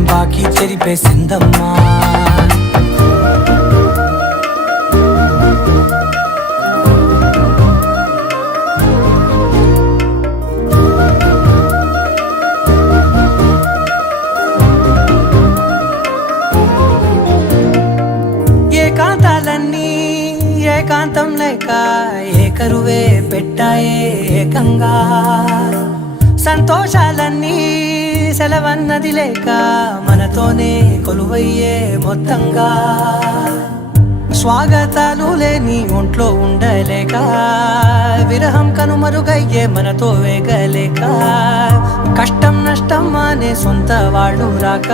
కాలం బాకీ చెరిపేసిందమ్మా. ఏకాంతాలన్నీ ఏకాంతం లేక ఏకరువే పెట్టాయే ఏకంగా. సంతోషాలన్నీ సెలవన్నది లేక మనతోనే కొలువయ్యే మొత్తంగా. స్వాగతాలు లేని ఒంట్లో ఉండలేక విరహం కనుమరుగయ్యే మనతో వేగలేక. కష్టం నష్టం అనే సొంత వాళ్ళు రాక